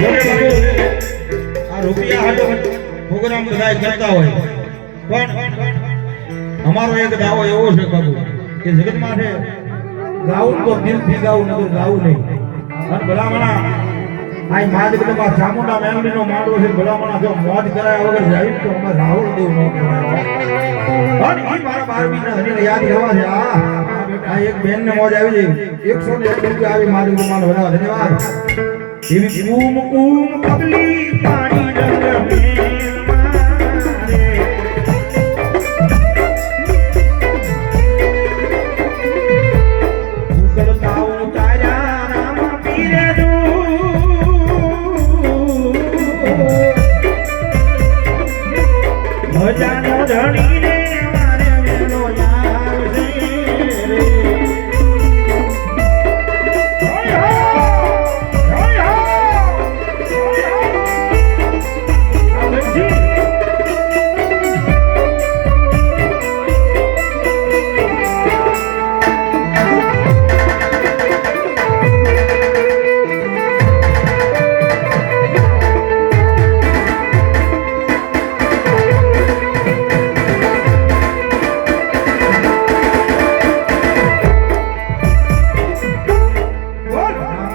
આ રૂપિયા હાટો પ્રોગ્રામ બધા કરતા હોય પણ અમારો એક દાવો એવો છે બાબુ કે જગતમાં છે ગાવું તો દિલથી ગાવું નકર ગાવું નહીં અને ભલામણા આ માદ કદમાં ચામુંડા મેલડીનો માંડવો છે ભલામણા જો મોજ કરાયા વગર જાય તો અમે રાહુલ દેવ નો કહેવાય અને ઈ મારા 12 મહિના હરીને યાદ રહેવા છે આ એક બેન ને મોજ આવી ગઈ 101 રૂપિયા આવી માદ કદમાં બનાવવા ધન્યવાદ એવી કુમ કુમ કબલી પાણી